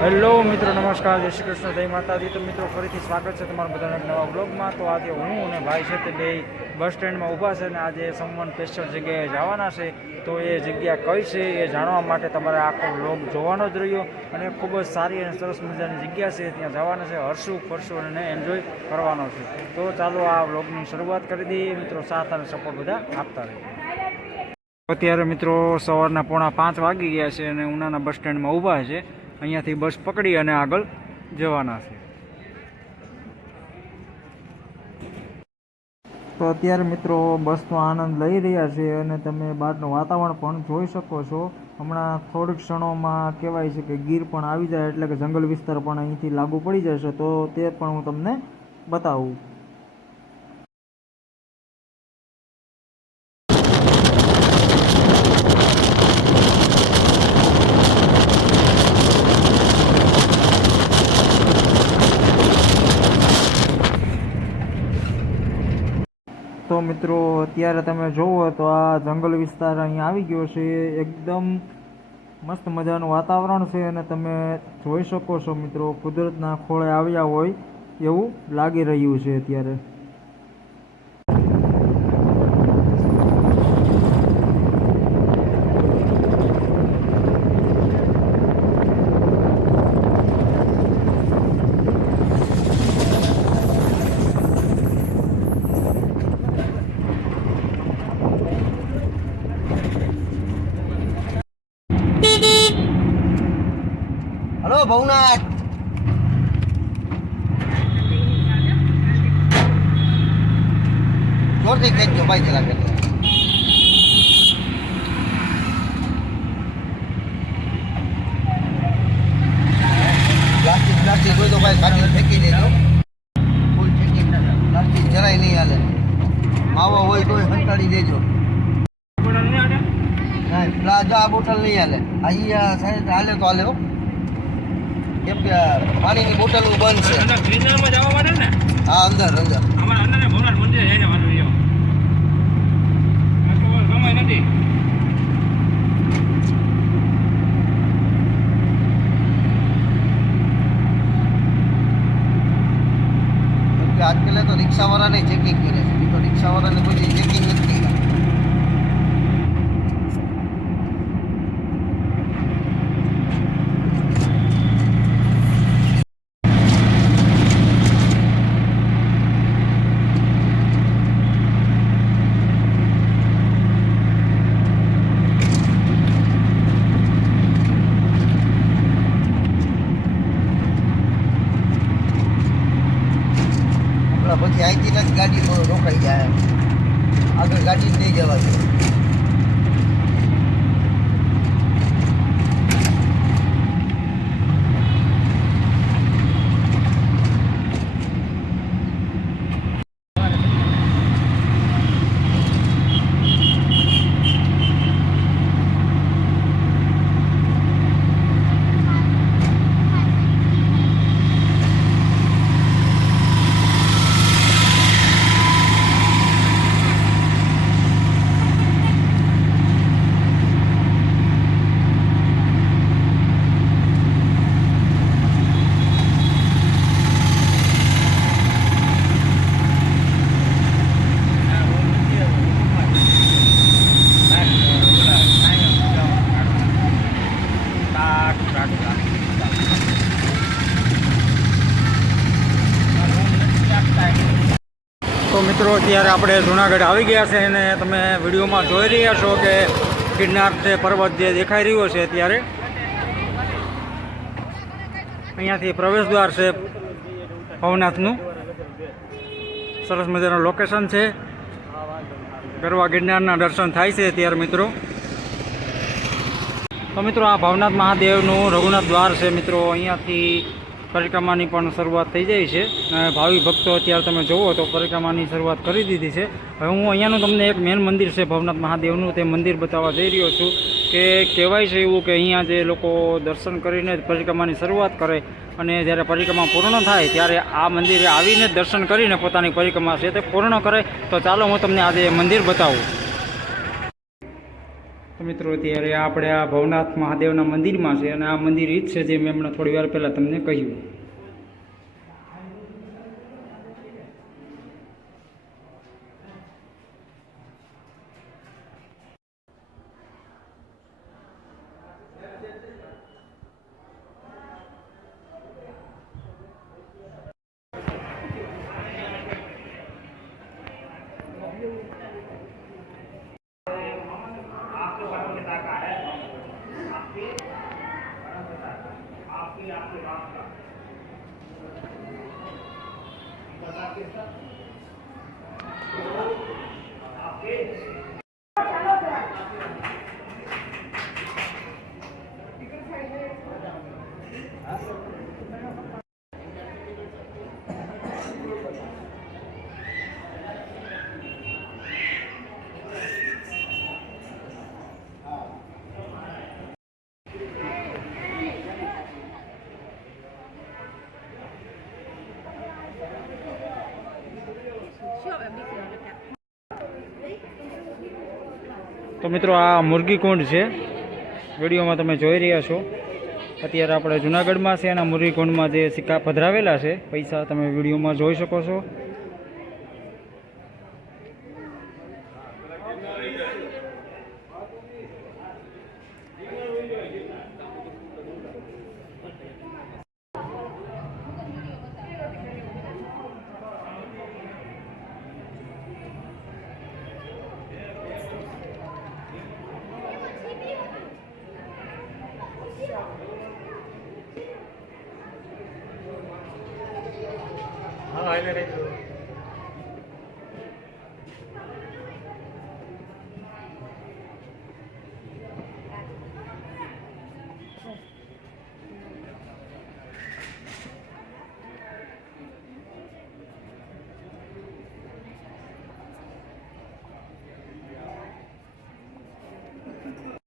Hello મિત્રો, નમસ્કાર, જય શ્રી કૃષ્ણ, જય માતાજી। તો મિત્રો ફરીથી સ્વાગત છે તમારા બધાના એક નવા બ્લોગમાં। તો આજે હું અને ભાઈ છે તે બે બસ સ્ટેન્ડમાં ઊભા છે અને આજે સમવન સ્પેશિયલ જગ્યાએ જવાના છે। તો એ જગ્યા કઈ છે એ જાણવા માટે તમારે આખો બ્લોગ જોવાનો જ રહ્યો અને ખૂબ જ સારી અને સરસ મજાની જગ્યા છે, ત્યાં જવાના છે, હરશું ફરશું અને એન્જોય કરવાનો છે। તો ચાલો આ બ્લોગની શરૂઆત કરી દઈએ મિત્રો, સાથ અને સપોર્ટ બધા આપતા રહીએ। અત્યારે મિત્રો સવારના 4:45 વાગી ગયા છે અને ઉનાના બસ સ્ટેન્ડમાં ઊભા છે। અહીંયાથી બસ પકડી અને આગળ જવાના છે। તો અત્યારે મિત્રો બસનો આનંદ લઈ રહ્યા છે અને તમે બહારનું વાતાવરણ પણ જોઈ શકો છો। હમણાં થોડીક ક્ષણોમાં કહેવાય છે કે ગીર પણ આવી જાય, એટલે કે જંગલ વિસ્તાર પણ અહીંથી લાગુ પડી જશે, તો તે પણ હું તમને બતાવું। તો મિત્રો અત્યારે તમે જુઓ તો આ જંગલ વિસ્તાર અહીંયા આવી ગયો છે, એકદમ મસ્ત મજાનું વાતાવરણ છે અને તમે જોઈ શકો છો મિત્રો, કુદરતના ખોળે આવ્યા હોય એવું લાગી રહ્યું છે અત્યારે। हेलो भवनाथ जोर से खेच भाई चला के प्लास्टिक प्लास्टिक कोई तो भाई खाने फेंकी देજો फूल फेंकी प्लास्टिक જરાય નહીં હાલે, માવો હોય તો હંટાડી દેજો। નહીં પ્લાઝા બોટલ નહીં હાલે, અહીંયા સાહેબ હાલે તો હાલે હો, કેમ કે પાણીની બોટલ બંધ છે। અંદર ફ્રીઝરમાં જવા માટે ને? હા, અંદર અંદર અમારા અંદર ને ભવનાથ મંદિર જઈને વાંચો રહ્યો આ તો સમય નથી। આજકાલ તો રિક્ષાવાળાને ચેકિંગ કરે છે, તો રિક્ષાવાળાને કોઈ ચેકિંગ નથી કર્યા। પછી અહીંથી જ ગાડી રોકાઈ જાય, આગળ ગાડી જ નહીં જવા દે। તો મિત્રો અત્યારે આપણે જુનાગઢ આવી ગયા છે અને તમે વિડીયોમાં જોઈ રહ્યા છો કે ગિરનાર છે પર્વત જે દેખાઈ રહ્યો છે અત્યારે। અહીંયાથી પ્રવેશ દ્વાર છે ભવનાથનું, સરસ મજાનું લોકેશન છે, ગરવા ગિરનારના દર્શન થાય છે અત્યારે મિત્રો। તો મિત્રો આ ભવનાથ મહાદેવનું રઘુનાથ દ્વાર છે મિત્રો, અહીંયાથી પરિક્રમાની પણ શરૂઆત થઈ જાય છે અને ભાવિ ભક્તો અત્યારે તમે જુઓ તો પરિક્રમાની શરૂઆત કરી દીધી છે। હવે હું અહીંયાનું તમને એક મેન મંદિર છે ભવનાથ મહાદેવનું, તે મંદિર બતાવવા જઈ રહ્યો છું કે કહેવાય છે એવું કે અહીંયા જે લોકો દર્શન કરીને પરિક્રમાની શરૂઆત કરે અને જ્યારે પરિક્રમા પૂર્ણ થાય ત્યારે આ મંદિરે આવીને દર્શન કરીને પોતાની પરિક્રમા છે તે પૂર્ણ કરે। તો ચાલો હું તમને આજે મંદિર બતાવું। તો મિત્રો અત્યારે આપણે આ ભવનાથ મહાદેવના મંદિરમાં છે અને આ મંદિર એ જ છે જે મેં હમણાં થોડી વાર પહેલાં તમને કહ્યું. તો મિત્રો આ મુરગી કુંડ છે, વિડીયોમાં તમે જોઈ રહ્યા છો. અત્યારે આપણે જુનાગઢમાં છે અને મુરગી કુંડમાં જે સિક્કા પધરાવેલા છે પૈસા તમે વિડીયોમાં જોઈ શકો છો. હા,